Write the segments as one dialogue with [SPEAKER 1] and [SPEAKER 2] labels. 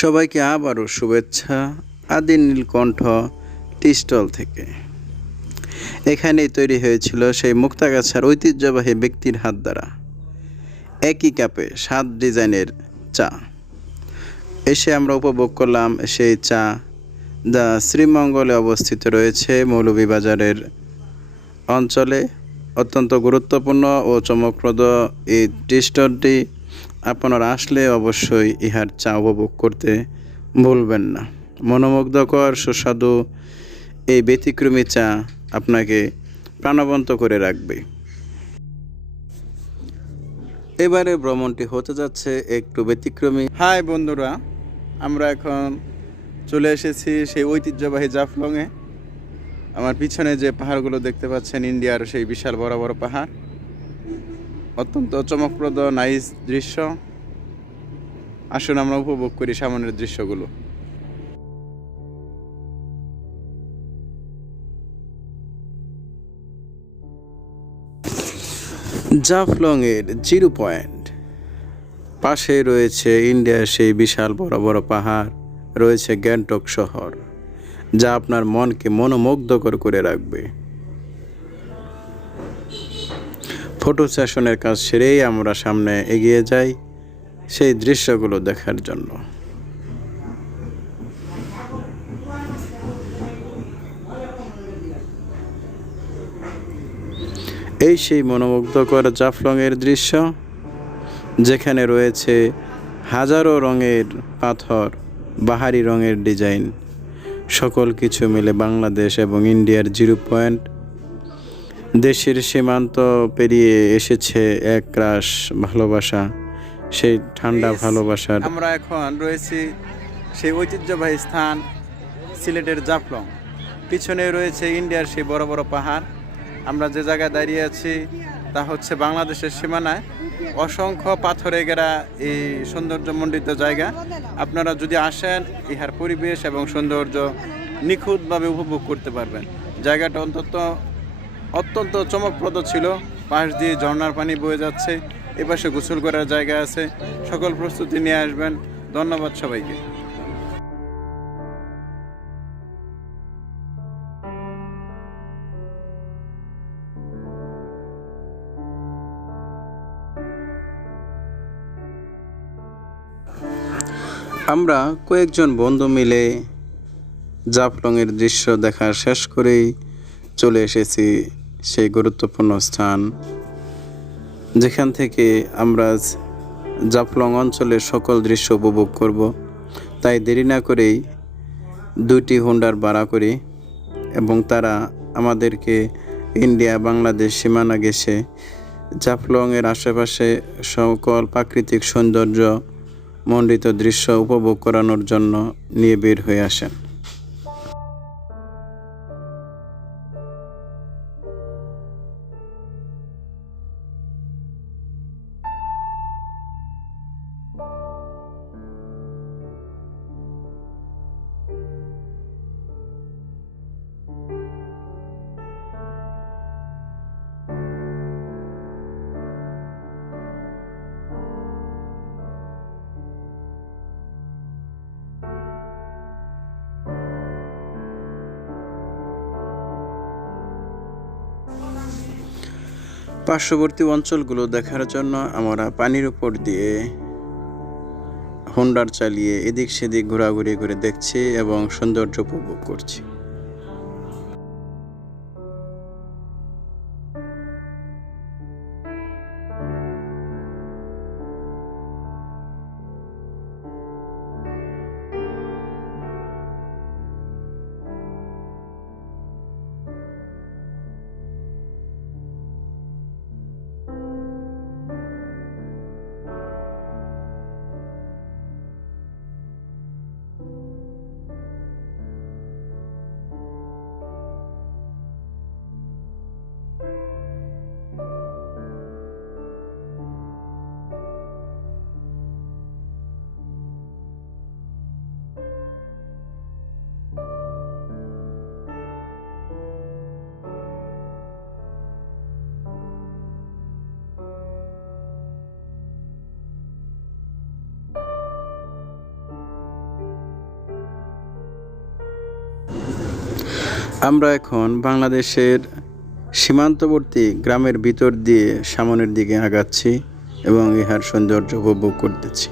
[SPEAKER 1] সবাইকে আবারও শুভেচ্ছা। আদি নীলকণ্ঠ টি স্টল থেকে। এখানেই তৈরি হয়েছিল সেই মুক্তাগাছার ঐতিহ্যবাহী ব্যক্তির হাত দ্বারা। একই কাপে সাত ডিজাইনের চা। এসে আমরা উপভোগ করলাম সেই চা যা শ্রীমঙ্গলে অবস্থিত রয়েছে মৌলভীবাজারের অঞ্চলে। অত্যন্ত গুরুত্বপূর্ণ ও চমকপ্রদ এই টি স্টলটি আপনারা আসলে অবশ্যই ইহার চা উপভোগ করতে ভুলবেন না। মনোমুগ্ধকর, সুস্বাদু এই ব্যতিক্রমী চা আপনাকে প্রাণবন্ত করে রাখবে। এবারে ভ্রমণটি হতে যাচ্ছে একটু ব্যতিক্রমী। হাই বন্ধুরা, আমরা এখন চলে এসেছি সেই ঐতিহ্যবাহী জাফলংয়ে। আমার পিছনে যে পাহাড়গুলো দেখতে পাচ্ছেন, ইন্ডিয়ার সেই বিশাল বড় বড় পাহাড়। অত্যন্ত চমকপ্রদ নাইস দৃশ্য। আসুন আমরা উপভোগ করি সামনের দৃশ্যগুলো। জাফলং এর জিরো পয়েন্ট। পাশে রয়েছে ইন্ডিয়ার সেই বিশাল বড় বড় পাহাড়, রয়েছে গ্যাংটক শহর, যা আপনার মনকে মনোমুগ্ধকর করে রাখবে। ফটো সেশনের কাজ সেরেই আমরা সামনে এগিয়ে যাই সেই দৃশ্যগুলো দেখার জন্য। এই সেই মনোমুগ্ধকর জাফলংয়ের দৃশ্য, যেখানে রয়েছে হাজারো রঙের পাথর, বাহারি রঙের ডিজাইন, সকল কিছু মিলে বাংলাদেশ এবং ইন্ডিয়ার জিরো পয়েন্ট দেশের সীমান্ত পেরিয়ে এসেছে এক রাস ভালোবাসা সেই ঠান্ডা ভালোবাসার আমরা এখন রয়েছি সেই ঐতিহ্যবাহী স্থান সিলেটের জাফলং। পিছনে রয়েছে ইন্ডিয়ার সেই বড় বড় পাহাড়। আমরা যে জায়গায় দাঁড়িয়ে আছি তা হচ্ছে বাংলাদেশের সীমানায়। অসংখ্য পাথরে ঘেরা এই সৌন্দর্যমণ্ডিত জায়গা। আপনারা যদি আসেন ইহার পরিবেশ এবং সৌন্দর্য নিখুঁতভাবে উপভোগ করতে পারবেন। জায়গাটা অন্তত অত্যন্ত চমকপ্রদ ছিল। পাশ দিয়ে ঝর্নার পানি বয়ে যাচ্ছে। এপাশে গোসল করার জায়গা আছে। সকল প্রস্তুতি নিয়ে আসবেন। ধন্যবাদ সবাইকে। আমরা কয়েকজন বন্ধু মিলে জাফলংয়ের দৃশ্য দেখা শেষ করেই চলে এসেছি। সেই গুরুত্বপূর্ণ স্থান, যেখান থেকে আমরা জাফলং অঞ্চলের সকল দৃশ্য উপভোগ করব। তাই দেরি না করেই দুটি হুন্ডার ভাড়া করি এবং তারা আমাদেরকে ইন্ডিয়া, বাংলাদেশ সীমানা গেছে জাফলংয়ের আশেপাশে সকল প্রাকৃতিক সৌন্দর্য মণ্ডিত দৃশ্য উপভোগ করানোর জন্য নিয়ে বের হয়ে আসেন। পার্শ্ববর্তী অঞ্চলগুলো দেখার জন্য আমরা পানির উপর দিয়ে হোন্ডার চালিয়ে এদিক সেদিক ঘোরাঘুরি করে দেখছি এবং সৌন্দর্য উপভোগ করছি। আমরা এখন বাংলাদেশের সীমান্তবর্তী গ্রামের ভিতর দিয়ে সামনের দিকে আগাচ্ছি এবং ইহার সৌন্দর্য উপভোগ করতেছি।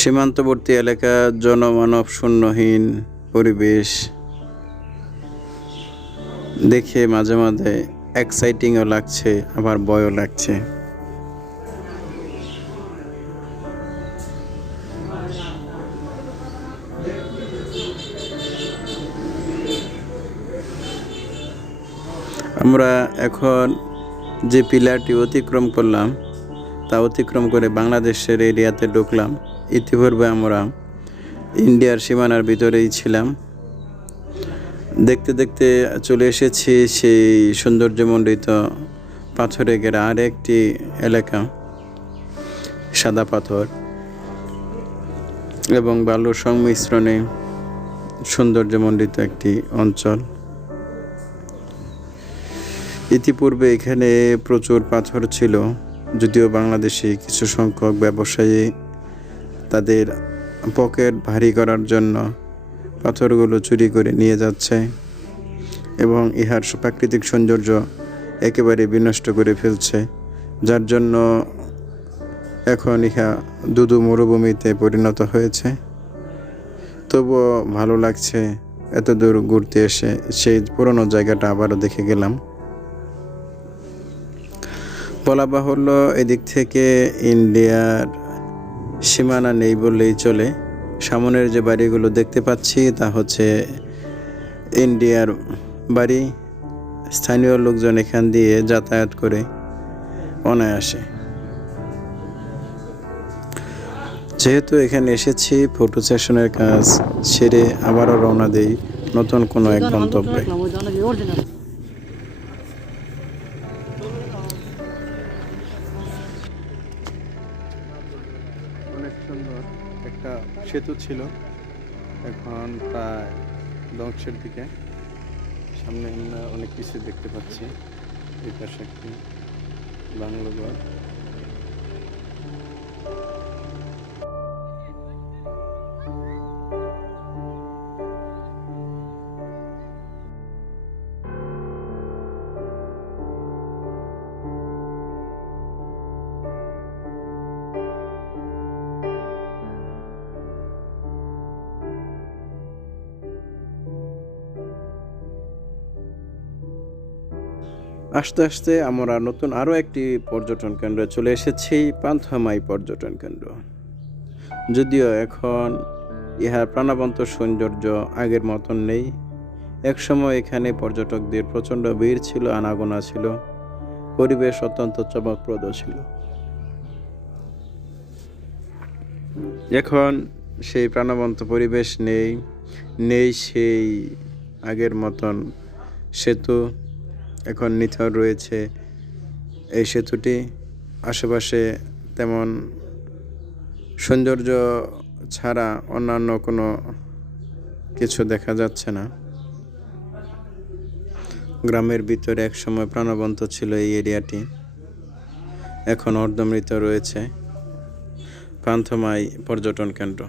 [SPEAKER 1] সীমান্তবর্তী এলাকা জনমানব শূন্যহীন পরিবেশ। দেখে মাঝে মাঝে এক্সাইটিংও লাগছে, আবার ভয়ও লাগছে। আমরা এখন যে পিলারটি অতিক্রম করলাম, তা অতিক্রম করে বাংলাদেশের এরিয়াতে ঢুকলাম। ইতিপূর্বে আমরা ইন্ডিয়ার সীমানার ভিতরেই ছিলাম। দেখতে দেখতে চলে এসেছি সেই সৌন্দর্যমণ্ডিত পাথরে ঘেরা আর একটি এলাকা, সাদা পাথর এবং বালুর সংমিশ্রণে সৌন্দর্যমণ্ডিত একটি অঞ্চল। ইতিপূর্বে এখানে প্রচুর পাথর ছিল, যদিও বাংলাদেশে কিছু সংখ্যক ব্যবসায়ী তাদের পকেট ভারী করার জন্য পাথরগুলো চুরি করে নিয়ে যাচ্ছে এবং ইহার প্রাকৃতিক সৌন্দর্য একেবারে বিনষ্ট করে ফেলছে, যার জন্য এখন ইহা দুদু মরুভূমিতে পরিণত হয়েছে। তবুও ভালো লাগছে এত দূর ঘুরতে এসে, সেই পুরনো জায়গাটা আবারও দেখে গেলাম। বলা বাহুল্য, এদিক থেকে ইন্ডিয়ার সীমানা নেই বললেই চলে। সামনের যে বাড়িগুলো দেখতে পাচ্ছি, তা হচ্ছে ইন্ডিয়ার বাড়ি। স্থানীয় লোকজন এখান দিয়ে যাতায়াত করে অনায়াসে। যেহেতু এখানে এসেছি ফটো সেশনের কাজ সেরে আবারও রওনা দেই নতুন কোনো এক গন্তব্যে। একটা সেতু ছিল। এখন প্রায় ধ্বংসের দিকে। সামনে আমরা অনেক কিছু দেখতে পাচ্ছি। এই পাশে একটি বাংলো ঘর। আস্তে আস্তে আমরা নতুন আরও একটি পর্যটন কেন্দ্রে চলে এসেছি পান্থমাই পর্যটন কেন্দ্র। যদিও এখন ইহার প্রাণবন্ত সৌন্দর্য আগের মতন নেই। একসময় এখানে পর্যটকদের প্রচণ্ড ভিড় ছিল, আনাগোনা ছিল, পরিবেশ অত্যন্ত চমকপ্রদ ছিল। এখন সেই প্রাণবন্ত পরিবেশ নেই নেই সেই আগের মতন সেতু। এখন নিথর রয়েছে। এই সেতুটি আশেপাশে তেমন সৌন্দর্য ছাড়া অন্যান্য কোনো কিছু দেখা যাচ্ছে না। গ্রামের ভিতরে একসময় প্রাণবন্ত ছিল এই এরিয়াটি। এখন অর্ধমৃত রয়েছে। পান্থমাই পর্যটন কেন্দ্র।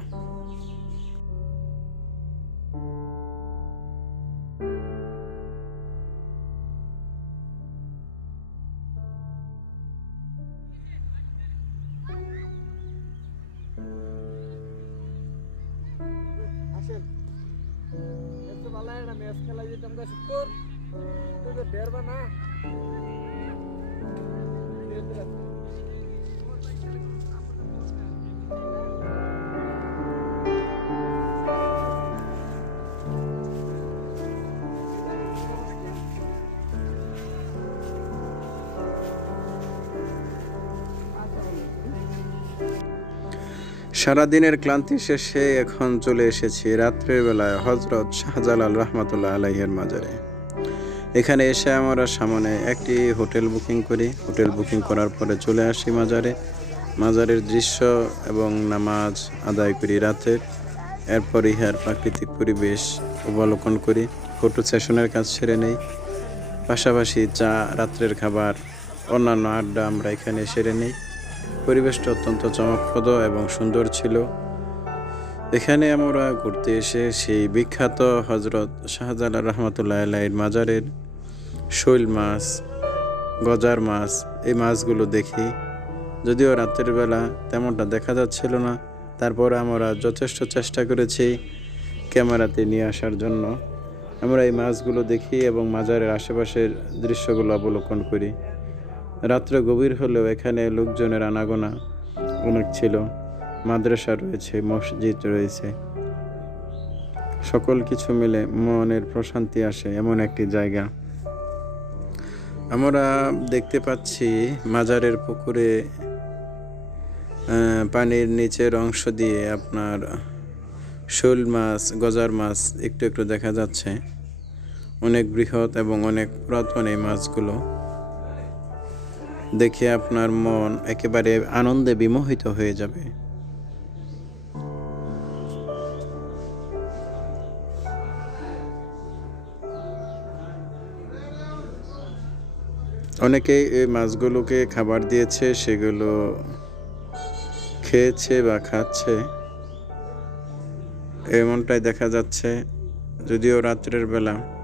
[SPEAKER 2] ম্যাচ খেলা যেতাম গা শুক্র তুই তো না।
[SPEAKER 1] সারাদিনের ক্লান্তি শেষে এখন চলে এসেছি রাত্রের বেলায় হজরত শাহজালাল রহমতুল্লাহ আলাইহের মাজারে। এখানে এসে আমরা সামনে একটি হোটেল বুকিং করি। হোটেল বুকিং করার পরে চলে আসি মাজারে। মাজারের দৃশ্য এবং নামাজ আদায় করি রাতের এরপর ইহার প্রাকৃতিক পরিবেশ অবলোকন করি। ফটো সেশনের কাজ সেরে নেই। পাশাপাশি চা, রাত্রের খাবার, অন্যান্য আড্ডা আমরা এখানে সেরে নেই। পরিবেশটা অত্যন্ত চমকপ্রদ এবং সুন্দর ছিল। এখানে আমরা ঘুরতে এসে সেই বিখ্যাত হজরত শাহজালাল রহমতুল্লাহ আলাইয়ের মাজারের শৈল মাছ, গজার মাছ, এই মাছগুলো দেখি। যদিও রাতের বেলা তেমনটা দেখা যাচ্ছিল না, তারপরে আমরা যথেষ্ট চেষ্টা করেছি ক্যামেরাতে নিয়ে আসার জন্য। আমরা এই মাছগুলো দেখি এবং মাজারের আশেপাশের দৃশ্যগুলো অবলোকন করি। রাত্রে গভীর হলেও এখানে লোকজনের আনাগোনা অনেক ছিল। মাদ্রাসা রয়েছে, মসজিদ রয়েছে। সকল কিছু মিলে মনের প্রশান্তি আসে এমন একটি জায়গা। আমরা দেখতে পাচ্ছি মাজারের পুকুরে পানির নিচের অংশ দিয়ে আপনার শোল মাছ, গজার মাছ একটু একটু দেখা যাচ্ছে। অনেক বৃহৎ এবং অনেক পুরাতন এই মাছগুলো। দেখে আপনার মন একেবারে আনন্দে বিমোহিত হয়ে যাবে। অনেকেই এই মাছগুলোকে খাবার দিয়েছে, সেগুলো খেয়েছে বা খাচ্ছে। এমনটাই দেখা যাচ্ছে, যদিও রাত্রের বেলা।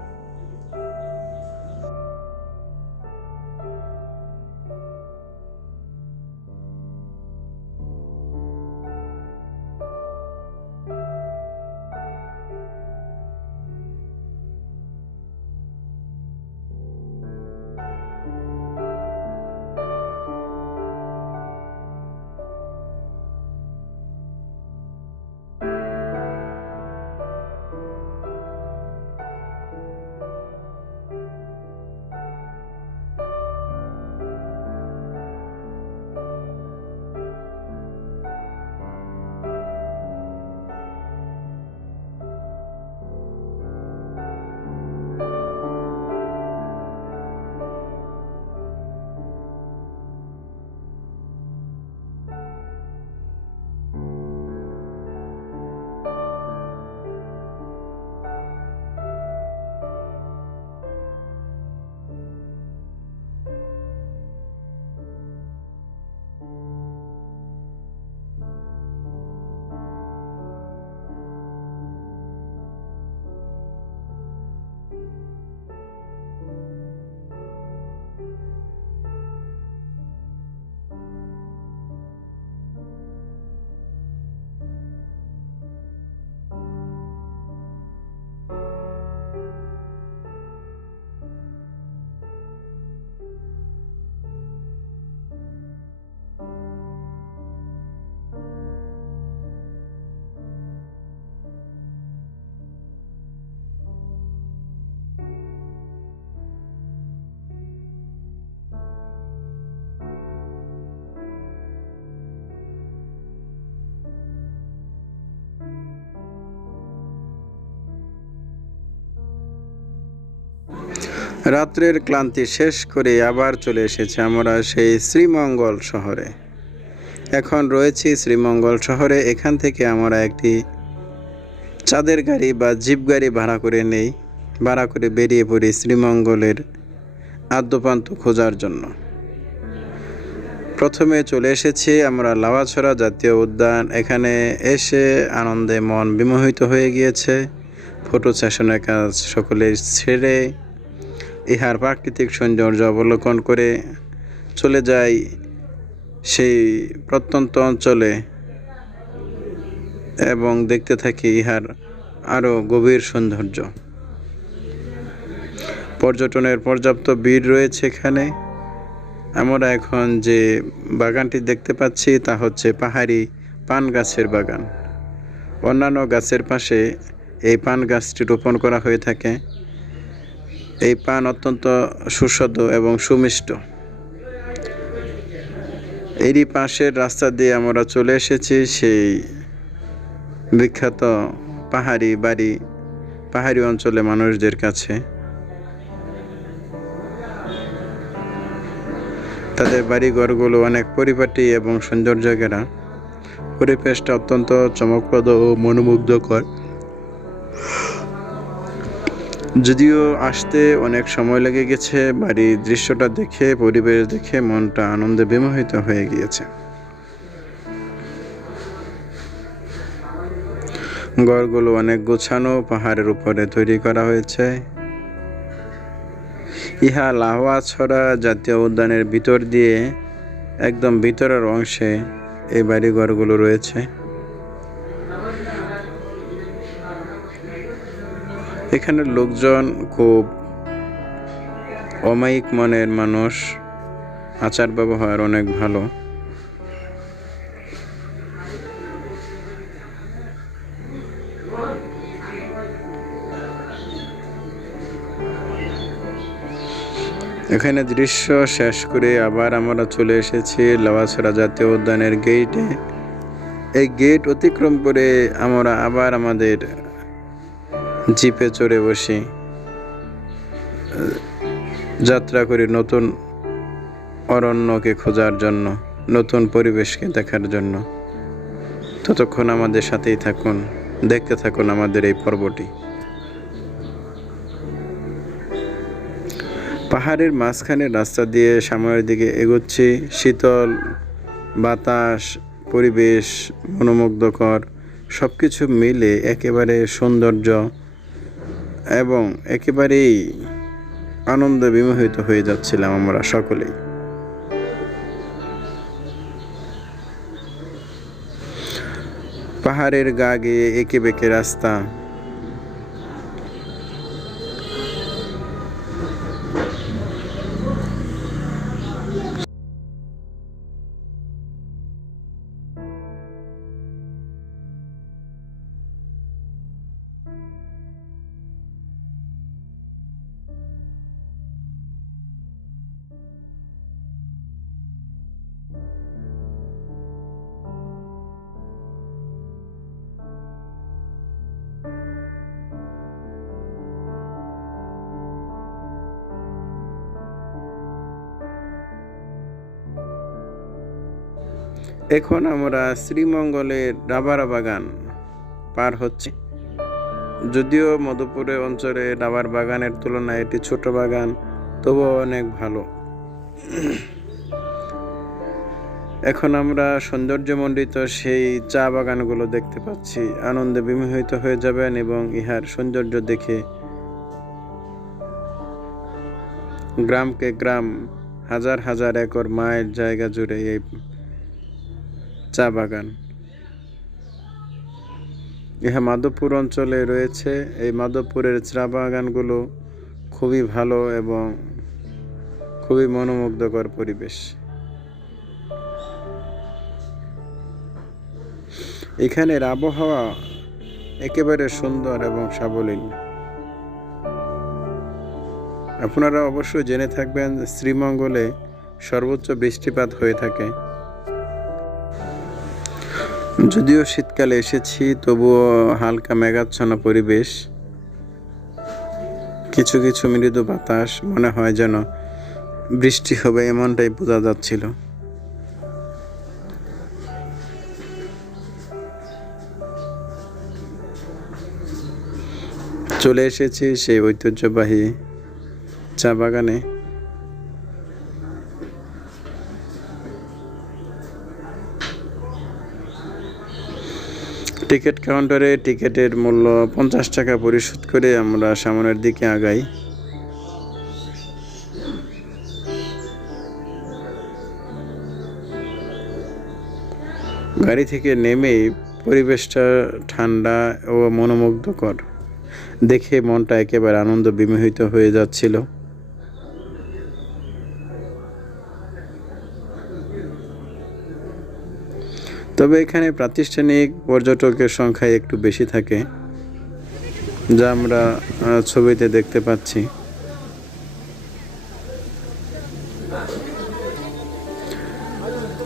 [SPEAKER 1] রাত্রের ক্লান্তি শেষ করে আবার চলে এসেছে আমরা সেই শ্রীমঙ্গল শহরে। এখন রয়েছি শ্রীমঙ্গল শহরে, এখান থেকে আমরা একটি চাঁদের গাড়ি বা জিপ গাড়ি ভাড়া করে নেই, ভাড়া করে বেরিয়ে পড়ি শ্রীমঙ্গলের আদ্যপান্ত খোঁজার জন্য। প্রথমে চলে এসেছি আমরা লাওয়াছড়া জাতীয় উদ্যান, এখানে এসে আনন্দে মন বিমোহিত হয়ে গিয়েছে। ফটো সেশনের কাজ সকলের ছেড়ে ইহার প্রাকৃতিক সৌন্দর্য অবলোকন করে চলে যাই সেই প্রত্যন্ত অঞ্চলে এবং দেখতে থাকি ইহার আরও গভীর সৌন্দর্য। পর্যটনের পর্যাপ্ত ভিড় রয়েছে এখানে। আমরা এখন যে বাগানটি দেখতে পাচ্ছি তা হচ্ছে পাহাড়ি পান গাছের বাগান। অন্যান্য গাছের পাশে এই পান গাছটি রোপণ করা হয়ে থাকে। এই পান অত্যন্ত সুস্বাদু এবং সুমিষ্ট। এরই পাশের রাস্তা দিয়ে আমরা চলে এসেছি সেই বিখ্যাত পাহাড়ি বাড়ি, পাহাড়ি অঞ্চলে মানুষদের কাছে। তাদের বাড়ি ঘরগুলো অনেক পরিপাটি এবং সৌন্দর্য ঘেরা পরিবেশটা অত্যন্ত চমকপ্রদ ও মনোমুগ্ধকর। যদিও আসতে অনেক সময় লেগে গেছে, বাড়ির দৃশ্যটা দেখে, পরিবেশ দেখে মনটা আনন্দে বিমোহিত হয়ে গিয়েছে। ঘরগুলো অনেক গোছানো, পাহাড়ের উপরে তৈরি করা হয়েছে। ইহা লাহোয়া ছড়া জাতীয় উদ্যানের ভিতর দিয়ে, একদম ভিতরের অংশে এই বাড়ি ঘরগুলো রয়েছে। এখানে লোকজন খুব অমায়িক মনের মানুষ, আচার ব্যবহার অনেক ভালো। এখানে দৃশ্য শেষ করে আবার আমরা চলে এসেছি লাওয়াছড়া জাতীয় উদ্যানের গেটে এই গেট অতিক্রম করে আমরা আবার আমাদের জিপে চড়ে বসি। যাত্রা করি নতুন অরণ্যকে খোঁজার জন্য, নতুন পরিবেশকে দেখার জন্য। ততক্ষণ আমাদের সাথেই থাকুন, দেখতে থাকুন আমাদের এই পর্বটি। পাহাড়ের মাঝখানে রাস্তা দিয়ে সামনের দিকে এগোচ্ছি। শীতল বাতাস, পরিবেশ মনোমুগ্ধকর সব কিছু মিলে একেবারে সৌন্দর্য এবং একেবারেই আনন্দ বিমোহিত হয়ে যাচ্ছিলাম আমরা সকলেই। পাহাড়ের গা গিয়ে এঁকে বেঁকে রাস্তা এখন আমরা শ্রীমঙ্গলের রাবার বাগান পার হচ্ছি। যদিও মধুপুরে অঞ্চলে রাবার বাগানের তুলনায় এটি ছোট বাগান, তবুও অনেক ভালো। এখন আমরা সৌন্দর্যমণ্ডিত সেই চা বাগানগুলো দেখতে পাচ্ছি। আনন্দে বিমোহিত হয়ে যাবেন এবং ইহার সৌন্দর্য দেখে গ্রামকে গ্রাম, হাজার হাজার একর মাইল জায়গা জুড়ে এই চা বাগান। ইহা মাধবপুর অঞ্চলে রয়েছে। এই মাধবপুরের চা বাগানগুলো খুবই ভালো এবং খুবই মনোমুগ্ধকর পরিবেশ। এখানের আবহাওয়া একেবারে সুন্দর এবং সাবলীল। আপনারা অবশ্যই জেনে থাকবেন, শ্রীমঙ্গলে সর্বোচ্চ বৃষ্টিপাত হয়ে থাকে। যদিও শীতকালে এসেছি, তবুও হালকা মেঘাচ্ছন্ন পরিবেশ। কিছু কিছু মৃদু বাতাস মনে হয় যেন বৃষ্টি হবে এমনটাই বোঝা যাচ্ছিল। চলে এসেছি সেই ঐতিহ্যবাহী চা বাগানে। টিকিট কাউন্টারে টিকিটের মূল্য পঞ্চাশ টাকা পরিশোধ করে আমরা সামনের দিকে আগাই। গাড়ি থেকে নেমেই পরিবেশটা ঠান্ডা ও মনোমুগ্ধকর। দেখে মনটা একেবারে আনন্দ বিমোহিত হয়ে যাচ্ছিল। তবে এখানে প্রাতিষ্ঠানিক পর্যটকের সংখ্যা একটু বেশি থাকে, যা আমরা ছবিতে দেখতে পাচ্ছি।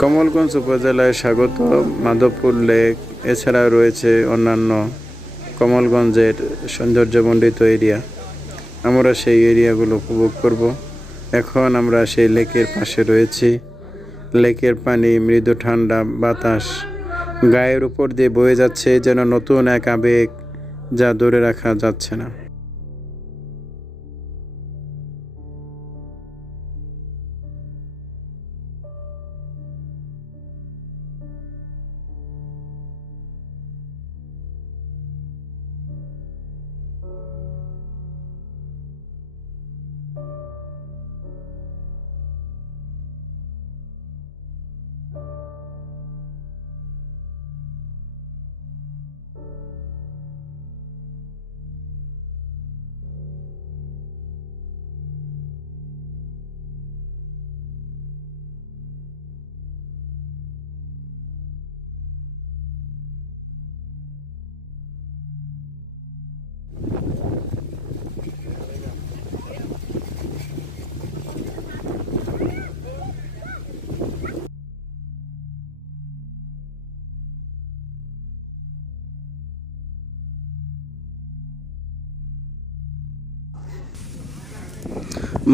[SPEAKER 1] কমলগঞ্জ উপজেলায় স্বাগত মাধবপুর লেক এছাড়া রয়েছে অন্যান্য কমলগঞ্জের সৌন্দর্যমণ্ডিত এরিয়া। আমরা সেই এরিয়াগুলো উপভোগ করব। এখন আমরা সেই লেকের পাশে রয়েছি। লেকের পানি, মৃদু ঠান্ডা, বাতাস। গায়ের উপর দিয়ে বয়ে যাচ্ছে যেন নতুন এক আবেগ যা ধরে রাখা যাচ্ছে না।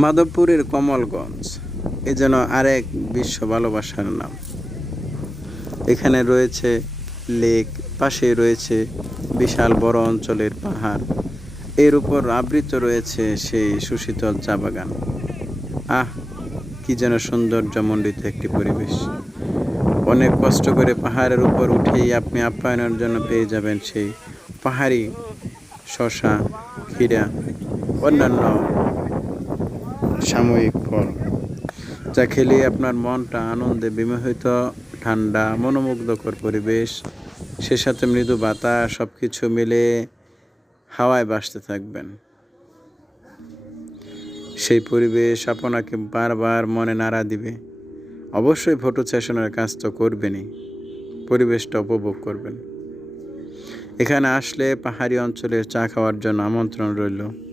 [SPEAKER 1] মাধবপুরের কমলগঞ্জ। এ যেন আরেক বিশ্ব ভালোবাসার নাম। এখানে রয়েছে লেক, পাশে রয়েছে বিশাল বড় অঞ্চলের পাহাড়। এর উপর আবৃত রয়েছে সেই সুশীতল চা বাগান। আহ, কি যেন সৌন্দর্যমণ্ডিত একটি পরিবেশ। অনেক কষ্ট করে পাহাড়ের উপর উঠেই আপনি আপ্যায়নের জন্য পেয়ে যাবেন সেই পাহাড়ি শশা, ক্ষীরা, অন্যান্য সাময়িক ফল। যা খেলে আপনার মনটা আনন্দে বিমোহিত, ঠান্ডা, মনোমুগ্ধকর পরিবেশ, সে সাথে মৃদু বাতাস সব কিছু মিলে হাওয়ায় বাসতে থাকবেন। সেই পরিবেশ আপনাকে বারবার মনে নাড়া দিবে। অবশ্যই ফটো সেশনের কাজ তো করবেনই। পরিবেশটা উপভোগ করবেন। এখানে আসলে পাহাড়ি অঞ্চলের চা খাওয়ার জন্য আমন্ত্রণ রইল।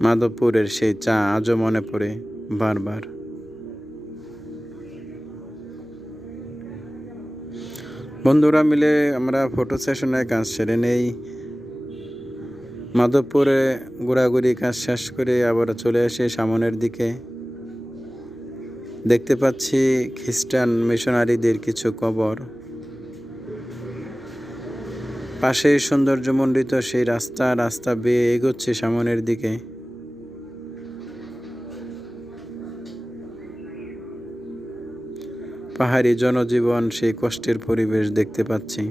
[SPEAKER 1] মাধবপুরের সেই চা আজও মনে পড়ে বারবার। বন্ধুরা মিলে আমরা ফটো সেশনের কাজ সেরে নেই। মাধবপুরে ঘোরাঘুরি কাজ শেষ করে আবার চলে আসি সামনের দিকে। দেখতে পাচ্ছি খ্রিস্টান মিশনারিদের কিছু কবর। পাশেই সৌন্দর্যমণ্ডিত সেই রাস্তা রাস্তা বেয়ে এগোচ্ছে সামনের দিকে। পাহাড়ি জনজীবন সেই কষ্টের পরিবেশ দেখতে পাচ্ছি।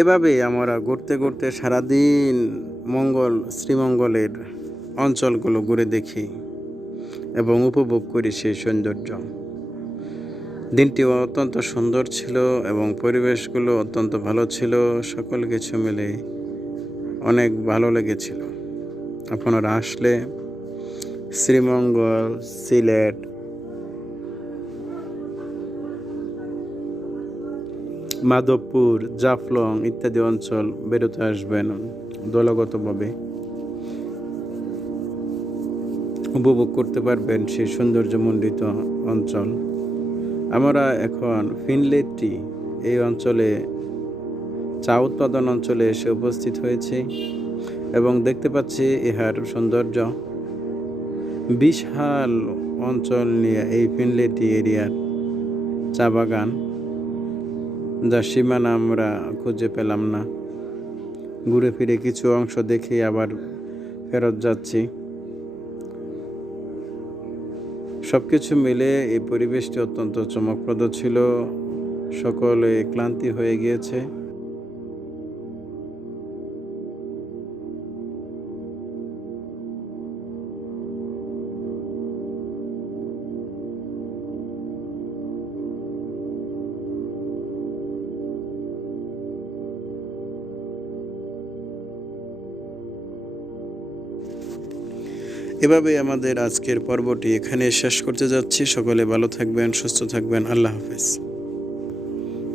[SPEAKER 1] এভাবেই আমরা ঘুরতে ঘুরতে সারাদিন মঙ্গল, শ্রীমঙ্গলের অঞ্চলগুলো ঘুরে দেখি এবং উপভোগ করি সেই সৌন্দর্য। দিনটি অত্যন্ত সুন্দর ছিল এবং পরিবেশগুলো অত্যন্ত ভালো ছিল। সকল কিছু মিলে অনেক ভালো লেগেছিল। আপনারা আসলে শ্রীমঙ্গল, সিলেট মাধবপুর, জাফলং ইত্যাদি অঞ্চল বেরোতে আসবেন দলগতভাবে উপভোগ করতে পারবেন সেই সৌন্দর্যমণ্ডিত অঞ্চল। আমরা এখন ফিনলেটটি, এই অঞ্চলে চা উৎপাদন অঞ্চলে এসে উপস্থিত হয়েছি এবং দেখতে পাচ্ছি ইহার সৌন্দর্য। বিশাল অঞ্চল নিয়ে এই ফিনলেটি এরিয়ার চা বাগান। যার সীমানা আমরা খুঁজে পেলাম না। ঘুরে ফিরে কিছু অংশ দেখে আবার ফেরত যাচ্ছি। সব কিছু মিলে এই পরিবেশটি অত্যন্ত চমকপ্রদ ছিল। সকলে ক্লান্তি হয়ে গিয়েছে। এভাবে আমাদের আজকের পর্বটি এখানে শেষ করতে যাচ্ছি। সকলে ভালো থাকবেন, সুস্থ থাকবেন। আল্লাহ হাফেজ।